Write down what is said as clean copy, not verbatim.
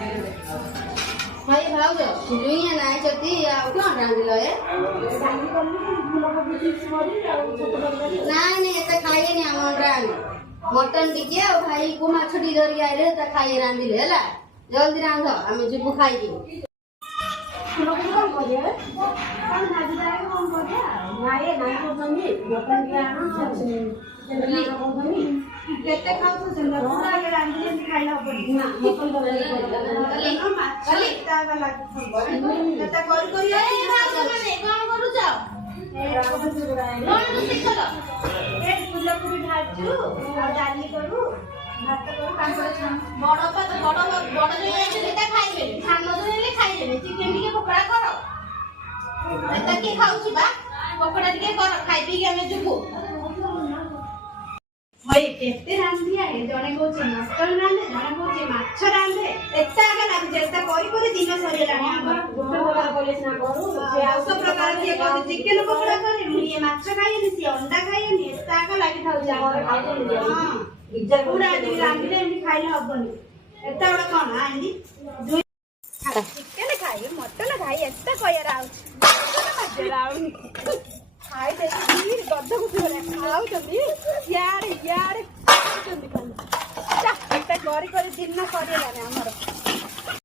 भाई भाउज लुइया नाइ चती आ कोन रांदिलो ए नाइ एते खाइए नि हमन रान मटन टिके आ भाई को माछटी धरि आइले त खाइए रांदिले हला जल्दी रांध हम जिबु खाइ की कोन करे कोन भाजी जाए कोन करे नाइ नाइ कोनी मटन के आनो केते खाउ छ पूरा के रांदिले खाइला पड़ी ना मटन बले चली तागा लागी केते कॉल करी ए भाऊ माने कोन करू जाओ ए कोन जुराए कोन तो सिखलो ए फुला को ढाचू आ डाली करू भात करू कांकड़ छान बड़ जो एटा खाइबे खानो जो ले खाइबे चिकन टिके पकोड़ा करो एटा की खाउ छी बा पकोड़ा टिके करो खाइबी के हमें जुबू भाई केते रांधिया ए जने को छै मटन रांधे जने को छै माछ रांधे एता आगे लाग जेता कोई दिन सरिलानी हमर गोटे प्रकार बोले ना करू से आ सब प्रकार के को चिकन पकोड़ा करे मुए माछ खाइए से अंडा खाइए नि एता आगे लागि थाउ जा हमर खाइए हां इज्जत पूरा दिन रांधिले नि खाइले हबनी एता बड़ कोन आंदी चिकन खाइए मटन खाइए एता कोया राउ खाइ दे